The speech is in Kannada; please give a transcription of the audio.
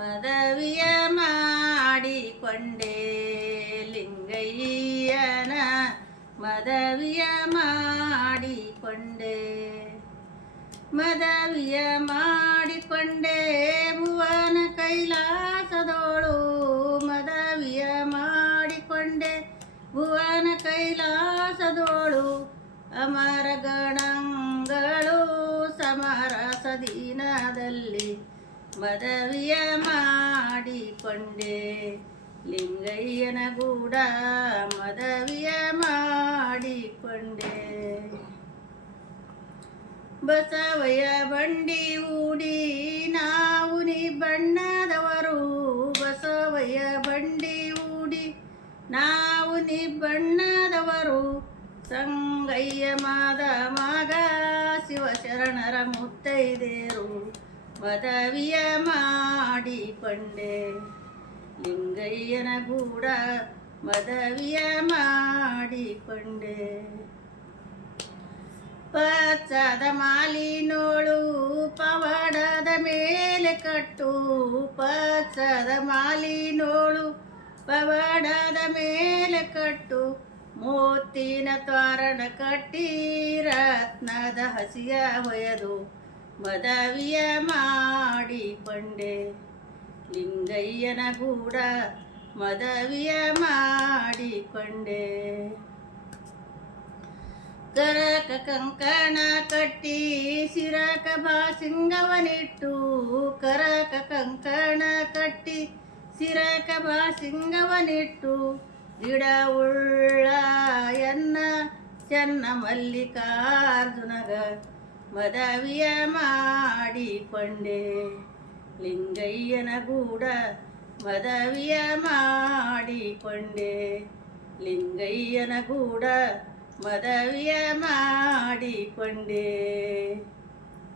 ಮದವಿಯ ಮಾಡಿಕೊಂಡೆ ಲಿಂಗಯ್ಯನ ಮದವಿಯ ಮಾಡಿಕೊಂಡೆ. ಮದವಿಯ ಮಾಡಿಕೊಂಡೆ ಭುವನ ಕೈಲಾಸದೋಳು. ಮದವಿಯ ಮಾಡಿಕೊಂಡೆ ಭುವನ ಕೈಲಾಸದೋಳು. ಅಮರ ಗಣಗಳು ಸಮರಸ ದಿನದಲ್ಲಿ ಮದವಿಯ ಮಾಡಿಕೊಂಡೆ. ಲಿಂಗಯ್ಯನ ಗೂಡ ಮದವಿಯ ಮಾಡಿಕೊಂಡೆ. ಬಸವಯ ಬಂಡಿ ಊಡಿ ನಾವು ನೀ ಬಣ್ಣದವರು. ಬಸವಯ್ಯ ಬಂಡಿ ಊಡಿ ನಾವು ನೀ ಬಣ್ಣದವರು. ಸಂಗಯ್ಯ ಮಾದ ಮಗ ಶಿವಶರಣರ ಮುತ್ತೈದೇರು. ಮದವಿಯ ಮಾಡಿಕೊಂಡೆ ಲಿಂಗಯ್ಯನ ಗೂಡ ಮದವಿಯ ಮಾಡಿಕೊಂಡೆ ಪಚ್ಚದ ಮಾಲಿನೋಳು ಪವಾಡದ ಮೇಲೆ ಕಟ್ಟು. ಪಚ್ಚದ ಮಾಲಿನೋಳು ಪವಾಡದ ಮೇಲೆ ಕಟ್ಟು. ಮೋತಿನ ತ್ವಾರಣ ಕಟ್ಟಿ ರತ್ನದ ಹಸಿಯ ಹೊಯದು. ಮದವಿಯ ಮಾಡಿಕೊಂಡೆ ಲಿಂಗಯ್ಯನ ಗೂಡ ಮದವಿಯ ಮಾಡಿಕೊಂಡೆ ಕರಕ ಕಂಕಣ ಕಟ್ಟಿ ಸಿರಕ ಬಾಸಿಂಗವನಿಟ್ಟು ಕರಕ ಕಂಕಣ ಕಟ್ಟಿ ಸಿರಕ ಬಾಸಿಂಗವನಿಟ್ಟು ಗಿಡ ಉಳ್ಳ ಎನ್ನ ಚೆನ್ನ ಮಲ್ಲಿಕಾರ್ಜುನಗ ಮದವಿಯ ಮಾಡಿಕೊಂಡೆ ಲಿಂಗಯ್ಯನ ಗೂಡ ಮದವಿಯ ಮಾಡಿಕೊಂಡೆ ಲಿಂಗಯ್ಯನ ಗೂಡ ಮದವಿಯ ಮಾಡಿಕೊಂಡೆ